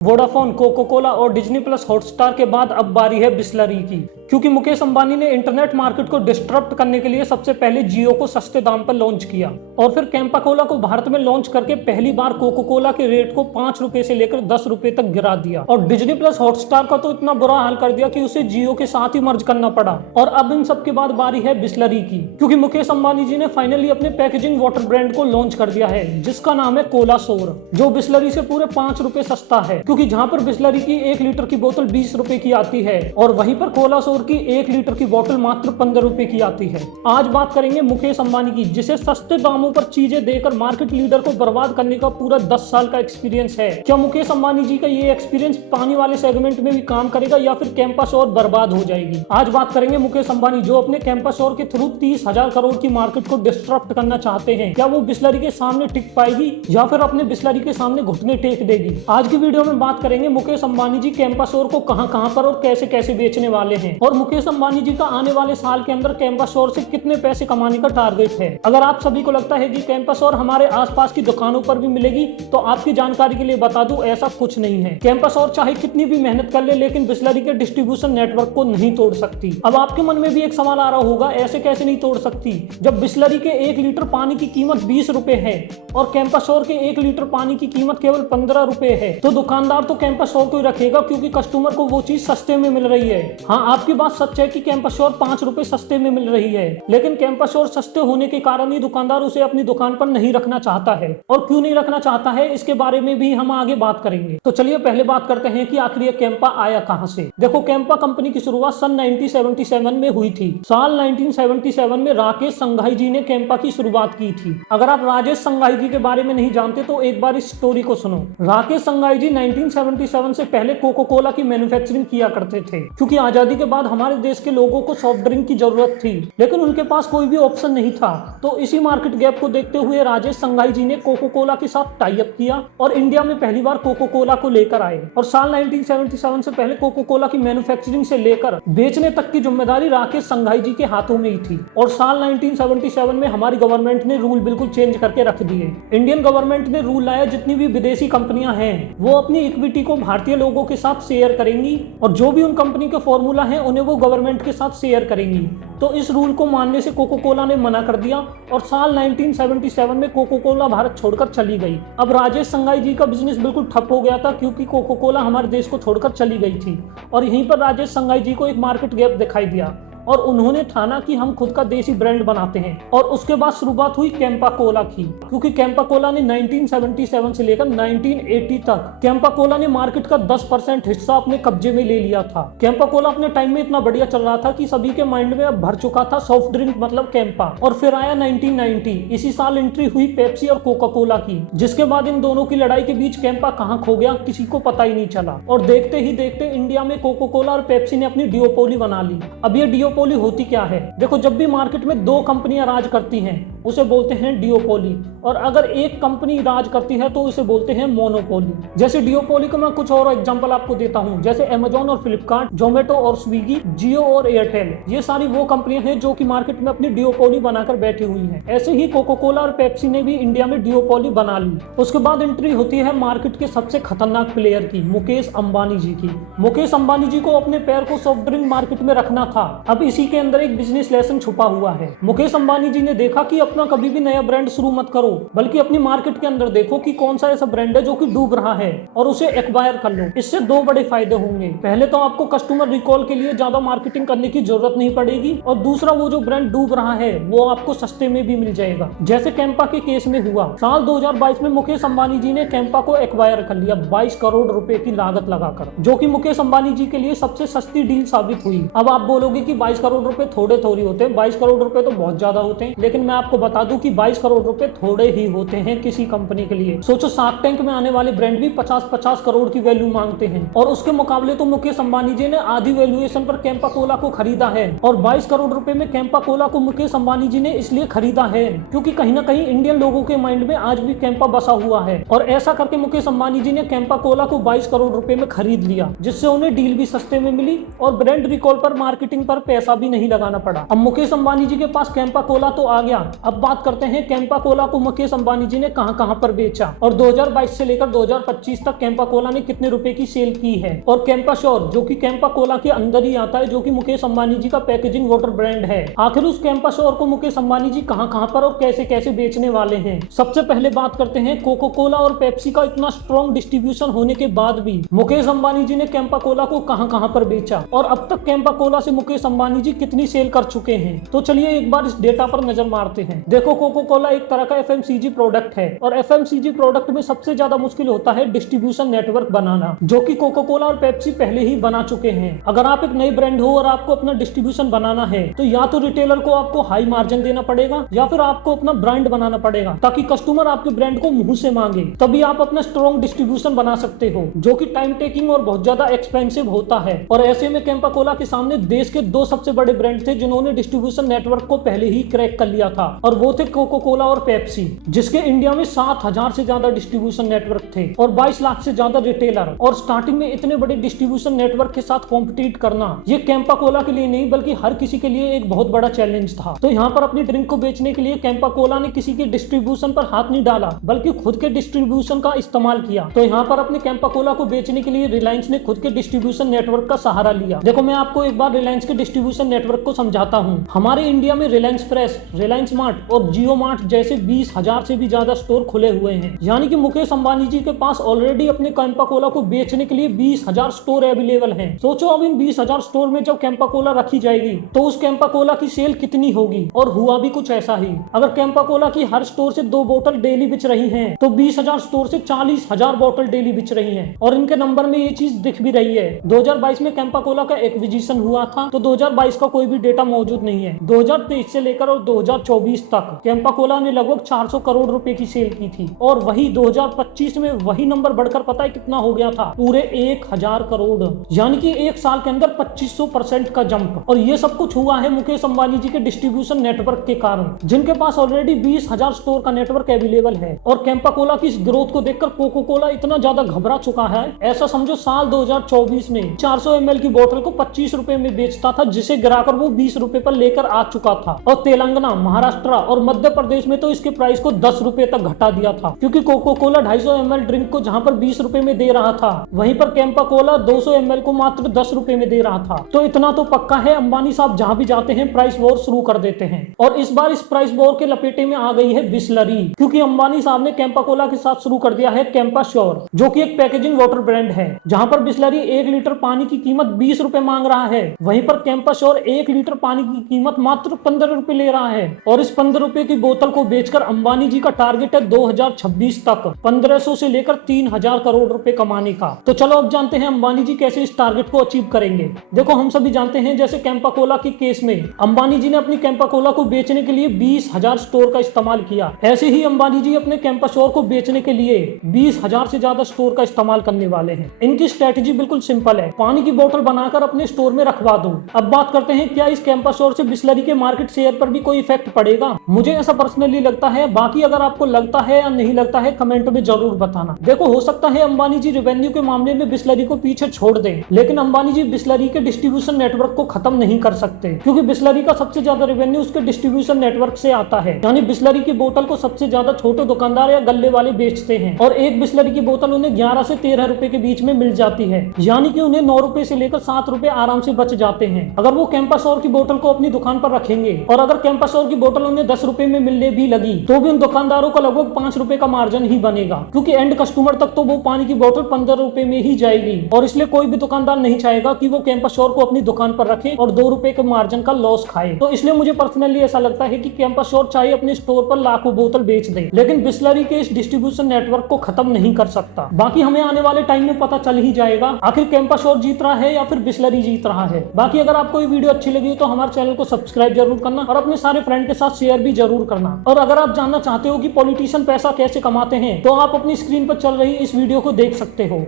Vodafone, cocoa Cola और Disney plus Hotstar के बाद अब बारी है बिस्लरी की, क्योंकि मुकेश अंबानी ने इंटरनेट मार्केट को डिस्टर्ब करने के लिए सबसे पहले जियो को सस्ते दाम पर लॉन्च किया और फिर कैंपा कोला को भारत में लॉन्च करके पहली बार कोको कोला के रेट को 5 रुपए से लेकर 10 रुपए तक गिरा दिया और डिज्नी प्लस हॉटस्टार का तो इतना बुरा हाल कर दिया कि उसे जियो के साथ ही मर्ज करना पड़ा। और अब इन सब के बाद बारी है बिस्लरी की, क्योंकि मुकेश अंबानी जी ने फाइनली अपने पैकेजिंग वाटर ब्रांड को लॉन्च कर दिया है, जिसका नाम है कोला सोर, जो बिस्लरी से पूरे 5 रुपए सस्ता है। क्योंकि जहां पर बिस्लरी की 1 लीटर की बोतल 20 रुपए की आती है और वहीं पर कोला सोर की 1 लीटर की बोतल मात्र 15 रुपए की आती है। आज बात करेंगे मुकेश अंबानी की, जिसे सस्ते दामों पर चीजें देकर मार्केट लीडर को बर्बाद करने का पूरा 10 साल का एक्सपीरियंस है। क्या मुकेश अंबानी जी का ये एक्सपीरियंस पानी वाले सेगमेंट में भी काम करेगा या फिर कैंपस और बर्बाद हो जाएगी? आज बात करेंगे मुकेश अंबानी जो अपने कैंपस और के थ्रू 30,000 करोड़ की मार्केट को डिस्टर्ब करना चाहते हैं, क्या वो बिस्लरी के सामने टिक पाएगी या फिर अपने बिस्लरी के सामने घुटने टेक देगी? आज की वीडियो में बात करेंगे मुकेश अंबानी जी कैंपस और को कहां पर और कैसे कैसे बेचने वाले हैं और मुकेश अंबानी जी का आने वाले साल के अंदर कैंपस और से कितने पैसे कमाने का टारगेट है। अगर आप सभी को लगता है कि कैंपस और हमारे आसपास की दुकानों पर भी मिलेगी, तो आपकी जानकारी के लिए बता दूं, ऐसा कुछ नहीं है। कैंपस और चाहे कितनी भी मेहनत कर ले, लेकिन बिस्लरी के डिस्ट्रीब्यूशन नेटवर्क को नहीं तोड़ सकती। अब आपके मन में भी एक सवाल आ रहा होगा, ऐसे कैसे नहीं तोड़ सकती जब बिस्लरी के 1 लीटर पानी की कीमत 20 रुपए है और कैंपस और के 1 लीटर पानी की कीमत केवल 15 रुपए है। तो दुकानदार तो कैंपस और को ही रखेगा, क्योंकि कस्टमर को वो चीज सस्ते में मिल रही है। हाँ, आपकी बात सच है कि कैंपस और 5 रुपए सस्ते में मिल रही है, लेकिन कैंपस और सस्ते होने के कारण ही दुकानदार उसे अपनी दुकान पर नहीं रखना चाहता है। और क्यों नहीं रखना चाहता है, इसके बारे में भी हम आगे बात करेंगे। तो चलिए पहले बात करते हैं कि आखिर ये कैंपा आया कहां से। देखो, कैंपा कंपनी की शुरुआत सन 1977 में हुई थी। साल 1977 में राकेश संघाई जी ने कैंपा की शुरुआत की थी। अगर आप राजेश संघाई जी के बारे में नहीं जानते तो एक बार इस स्टोरी को सुनो। राकेश संघाई जी 1977 से पहले कोको कोला की मैन्युफैक्चरिंग किया करते थे, क्योंकि आजादी के बाद हमारे देश के लोगों को सॉफ्ट ड्रिंक की जरूरत थी, लेकिन उनके पास कोई भी ऑप्शन नहीं था। तो इसी मार्केट गैप को देखते हुए राजेश संघाई जी ने कोको कोला के साथ टाई अप किया और इंडिया में पहली बार कोको कोला को लेकर आए। और साल 1977 से पहले कोको कोला की मैन्युफैक्चरिंग से लेकर बेचने तक की जिम्मेदारी राकेश संघाई जी के हाथों में ही थी। और साल 1977 में हमारी गवर्नमेंट ने रूल बिल्कुल चेंज करके रख दिए। इंडियन गवर्नमेंट ने रूल लाया, जितनी भी विदेशी कंपनियां हैं वो अपनी इक्विटी को भारतीय लोगों के साथ शेयर करेंगी और जो भी उन कंपनी के फॉर्मूला हैं उन्हें वो गवर्नमेंट के साथ शेयर करेंगी। तो इस रूल को मानने से कोको कोला ने मना कर दिया और साल 1977 में कोको कोला भारत छोड़कर चली गई। अब राजेश संघाई जी का बिजनेस बिल्कुल ठप हो गया था, क्योंकि कोको कोला हमारे देश को छोड़कर चली गई थी और यहीं पर राजेश संघाई जी को एक मार्केट गैप दिखाई दिया और उन्होंने ठाना कि हम खुद का देसी ब्रांड बनाते हैं। और उसके बाद शुरुआत हुई कैंपा कोला की, क्योंकि कैंपा कोला ने 1977 से लेकर 1980 तक कैंपा कोला ने मार्केट का 10% हिस्सा अपने कब्जे में ले लिया था। कैंपा कोला अपने टाइम में इतना बढ़िया चल रहा था कि सभी के माइंड में अब भर चुका था सॉफ्ट ड्रिंक मतलब कैंपा। और फिर आया 1990, इसी साल एंट्री हुई पेप्सी और कोका कोला की, जिसके बाद इन दोनों की लड़ाई के बीच कैंपा कहां खो गया किसी को पता ही नहीं चला। और देखते ही देखते इंडिया में कोको कोला और पेप्सी ने अपनी डिओपोली बना ली। अब ये डिओपोली होती क्या है? देखो, जब भी मार्केट में 2 कंपनियां राज करती हैं उसे बोलते हैं डिओपोली, और अगर एक कंपनी राज करती है तो उसे बोलते हैं मोनोपोली। जैसे डिओपोली को मैं कुछ और एग्जांपल आपको देता हूं, जैसे अमेजॉन और फ्लिपकार्ट, जोमेटो और स्विगी, जियो और एयरटेल, ये सारी वो कंपनियां हैं जो कि मार्केट में अपनी डिओपोली बनाकर बैठी हुई हैं। ऐसे ही कोको कोला और पेप्सी ने भी इंडिया में डिओपोली बना ली। उसके बाद एंट्री होती है मार्केट के सबसे खतरनाक प्लेयर की, मुकेश अंबानी जी की। मुकेश अंबानी जी को अपने पैर को सॉफ्ट ड्रिंक मार्केट में रखना था। अब इसी के अंदर एक बिजनेस लेसन छुपा हुआ है। मुकेश अंबानी जी ने देखा कि अपना कभी भी नया ब्रांड शुरू मत करो, बल्कि अपनी मार्केट के अंदर देखो कि कौन सा ऐसा ब्रांड है जो कि डूब रहा है और उसे एक्वायर कर लो। इससे 2 बड़े फायदे होंगे। पहले तो आपको कस्टमर रिकॉल के लिए ज्यादा मार्केटिंग करने की जरूरत नहीं पड़ेगी और दूसरा, वो जो ब्रांड डूब रहा है वो आपको सस्ते में भी मिल जाएगा, जैसे कैंपा के केस में हुआ। साल 2022 में मुकेश अंबानी जी ने कैंपा को एक्वायर कर लिया 22 करोड़ रुपए की लागत लगाकर, जो कि मुकेश अंबानी जी के लिए सबसे सस्ती डील साबित हुई। अब आप बोलोगे कि 22 करोड़ रुपए थोड़े थोड़ी होते हैं, 22 करोड़ रुपए तो बहुत ज्यादा होते हैं, लेकिन मैं आपको बता दूं कि 22 करोड़ रुपए थोड़े ही होते हैं किसी कंपनी के लिए। सोचो, शार्क टैंक में आने वाले ब्रांड भी 50-50 करोड़ की वैल्यू मांगते हैं और उसके मुकाबले तो मुकेश अंबानी जी ने आधी वैल्यूएशन पर कैंपा कोला को खरीदा है। और 22 करोड़ रुपए में कैंपा कोला को मुकेश अंबानी जी ने इसलिए खरीदा है क्योंकि कहीं ना कहीं इंडियन लोगों के माइंड में आज भी कैंपा बसा हुआ है। और ऐसा करके मुकेश अंबानी जी ने कैंपा कोला को 22 करोड़ रुपए में खरीद लिया, जिससे उन्हें डील भी सस्ते में मिली और ब्रांड रिकॉल पर मार्केटिंग पर पैसा पैसा भी नहीं लगाना पड़ा। अब मुकेश अंबानी जी के पास कैंपा कोला तो आ गया, अब बात करते हैं कैंपा कोला को मुकेश अंबानी जी ने कहां पर बेचा और 2022 से लेकर 2025 तक कैंपा कोला ने कितने रुपए की सेल की है। और कैंपा श्योर जो कि कैंपा कोला के अंदर ही आता है, जो कि मुकेश अंबानी जी का पैकेजिंग वाटर ब्रांड है, आखिर उस कैंपा श्योर को मुकेश अंबानी जी कहां पर और कैसे कैसे बेचने वाले हैं। सबसे पहले बात करते हैं कोको कोला और पेप्सी का इतना स्ट्रॉन्ग डिस्ट्रीब्यूशन होने के बाद भी मुकेश अंबानी जी ने कैंपा कोला को कहां पर बेचा और अब तक कैंपा कोला से मुकेश अंबानी जी कितनी सेल कर चुके हैं। तो चलिए एक बार इस डेटा पर नजर मारते हैं। देखो कोको कोला एक तरह का एफएमसीजी प्रोडक्ट है और एफएमसीजी प्रोडक्ट में सबसे ज्यादा मुश्किल होता है डिस्ट्रीब्यूशन नेटवर्क बनाना, जो कि कोको कोला और पेप्सी पहले ही बना चुके हैं। अगर आप एक नई ब्रांड हो और आपको अपना डिस्ट्रीब्यूशन बनाना है तो या तो रिटेलर को आपको हाई मार्जिन देना पड़ेगा या फिर आपको अपना ब्रांड बनाना पड़ेगा ताकि कस्टमर आपके ब्रांड को मुंह से मांगे, तभी आप अपना स्ट्रॉन्ग डिस्ट्रीब्यूशन बना सकते हो, जो कि टाइम टेकिंग और बहुत ज्यादा एक्सपेंसिव होता है। और ऐसे में कैंपा कोला के सामने देश के दो सबसे बड़े ब्रांड थे जिन्होंने डिस्ट्रीब्यूशन नेटवर्क को पहले ही क्रैक कर लिया था और वो थे कोको कोला और पेप्सी, जिसके इंडिया में 7,000 से ज्यादा डिस्ट्रीब्यूशन नेटवर्क थे और 22 लाख से ज्यादा रिटेलर। और स्टार्टिंग में इतने बड़े डिस्ट्रीब्यूशन नेटवर्क के साथ कॉम्पिटिट करना ये कैंपा कोला के लिए नहीं बल्कि हर किसी के लिए एक बहुत बड़ा चैलेंज था। तो यहाँ पर अपनी ड्रिंक को बेचने के लिए कैंपा कोला ने किसी के डिस्ट्रीब्यूशन पर हाथ नहीं डाला बल्कि खुद के डिस्ट्रीब्यूशन का इस्तेमाल किया। तो यहाँ पर अपने कैंपा कोला को बेचने के लिए रिलायंस ने खुद के डिस्ट्रीब्यूशन नेटवर्क का सहारा लिया। देखो मैं आपको एक बार रिलायंस के डिस्ट्रीब्यूशन नेटवर्क को समझाता हूँ। हमारे इंडिया में रिलायंस फ्रेश, रिलायंस मार्ट और जियो मार्ट जैसे 20,000 से भी ज्यादा स्टोर खुले हुए हैं, यानी कि मुकेश अंबानी जी के पास ऑलरेडी अपने कैंपा कोला को बेचने के लिए 20,000 स्टोर अवेलेबल हैं। सोचो अब इन 20,000 स्टोर में जब कैंपा कोला रखी जाएगी तो उस कैंपा कोला की सेल कितनी होगी। और हुआ भी कुछ ऐसा ही। अगर कैंपा कोला की हर स्टोर से 2 बोतल डेली बिच रही हैं तो 20,000 स्टोर से 40,000 बोतल डेली बिच रही हैं और इनके नंबर में ये चीज दिख भी रही है। 2022 में कैंपा कोला का एक्विजिशन हुआ था तो 2022 का कोई भी डेटा मौजूद नहीं है। 2023 से लेकर और 2024 तक कैंपा कोला ने लगभग 400 करोड़ रुपए की सेल की थी और वही 2025 में वही नंबर बढ़कर पता है कितना हो गया था, पूरे 1,000 करोड़, यानी कि एक साल के अंदर 2500% का जंप। और ये सब कुछ हुआ है मुकेश अंबानी जी के डिस्ट्रीब्यूशन नेटवर्क के कारण, जिनके पास ऑलरेडी 20,000 स्टोर का नेटवर्क अवेलेबल है। और कैंपा कोला की इस ग्रोथ को देखकर कोको कोला इतना ज्यादा घबरा चुका है, ऐसा समझो साल 2024 में 400 ml की बोतल को 25 रुपए में बेचता था, जिसे गिराकर वो 20 रुपए पर लेकर आ चुका था। और तेलंगाना, महाराष्ट्र और मध्य प्रदेश में तो इसके प्राइस को 10 रुपए तक घटा दिया था, क्योंकि कोको कोला 250 ml ड्रिंक को जहां पर 20 रुपए में दे रहा था वहीं पर कैंपा कोला 200 ml को मात्र 10 रुपए में दे रहा था। तो इतना तो पक्का है अंबानी साहब जहां भी जाते हैं प्राइस वॉर शुरू कर देते हैं। और इस बार इस प्राइस वॉर के लपेटे में आ गई है बिस्लरी, क्योंकि अंबानी साहब ने कैंपा कोला के साथ शुरू कर दिया है कैंपा श्योर, जो कि एक पैकेजिंग वाटर ब्रांड है, जहां पर बिस्लरी 1 लीटर पानी की कीमत 20 रुपए मांग रहा है, वहीं पर कैंपा श्योर 1 लीटर पानी की कीमत मात्र 15 रुपए ले रहा है। और इस 15 रुपए की बोतल को बेचकर अंबानी जी का टारगेट है 2026 तक 1500 से लेकर 3,000 करोड़ रुपए कमाने का। तो चलो अब जानते हैं अंबानी जी कैसे इस टारगेट को अचीव करेंगे। देखो हम सभी जानते हैं जैसे कैंपा कोला के केस में अंबानी जी ने अपनी कैंपा कोला को बेचने के लिए 20,000 स्टोर का इस्तेमाल किया, ऐसे ही अंबानी जी अपने कैंपा श्योर को बेचने के लिए 20,000 से ज्यादा स्टोर का इस्तेमाल करने वाले हैं। इनकी स्ट्रेटेजी बिल्कुल सिंपल है, पानी की बोतल बनाकर अपने स्टोर में रखवा दो। अब बात करते हैं क्या इस कैंपा श्योर से बिस्लरी के मार्केट शेयर पर भी कोई इफेक्ट पड़ेगा। मुझे ऐसा पर्सनली लगता है, बाकी अगर आपको लगता है या नहीं लगता है कमेंट में जरूर बताना। देखो हो सकता है अंबानी जी रेवेन्यू के मामले में बिस्लरी को पीछे छोड़ दें, लेकिन अंबानी जी बिस्लरी के डिस्ट्रीब्यूशन नेटवर्क को खत्म नहीं कर सकते, क्योंकि बिस्लरी का सबसे ज्यादा रेवेन्यू उसके डिस्ट्रीब्यूशन नेटवर्क से आता है। यानी बिस्लरी की बोतल को सबसे ज्यादा छोटे दुकानदार या गल्ले वाले बेचते हैं और एक बिस्लरी की बोतल उन्हें 11 से 13 रुपए के बीच में मिल जाती है, यानी कि उन्हें 9 रुपए से लेकर 7 रुपए आराम से बच जाते हैं अगर वो कैंपा श्योर की बोतल को अपनी दुकान पर रखेंगे। और अगर कैंपा श्योर की बोतल उन्हें 10 रुपए में मिलने भी लगी तो भी उन दुकानदारों का लगभग 5 रुपए का मार्जिन ही बनेगा, क्योंकि एंड कस्टमर तक तो वो पानी की बोतल 15 रुपए में ही जाएगी। और इसलिए कोई भी दुकानदार नहीं चाहेगा कि वो कैंपा श्योर को अपनी दुकान पर रखे और 2 रुपए के मार्जिन का लॉस खाए। तो इसलिए मुझे पर्सनली ऐसा लगता है कि कैंपा श्योर चाहे अपने स्टोर पर लाखों बोतल बेच दे, लेकिन बिस्लरी के इस डिस्ट्रीब्यूशन नेटवर्क को खत्म नहीं कर सकता। बाकी हमें आने वाले टाइम में पता चल ही जाएगा आखिर कैंपा श्योर जीत रहा है या फिर बिस्लरी जीत रहा है। बाकी अगर आपको ये वीडियो अच्छी लगी तो हमारे चैनल को सब्सक्राइब जरूर करना और अपने सारे फ्रेंड के साथ शेयर भी जरूर करना। और अगर आप जानना चाहते हो कि पॉलिटिशियन पैसा कैसे कमाते हैं तो आप अपनी स्क्रीन पर चल रही इस वीडियो को देख सकते हो।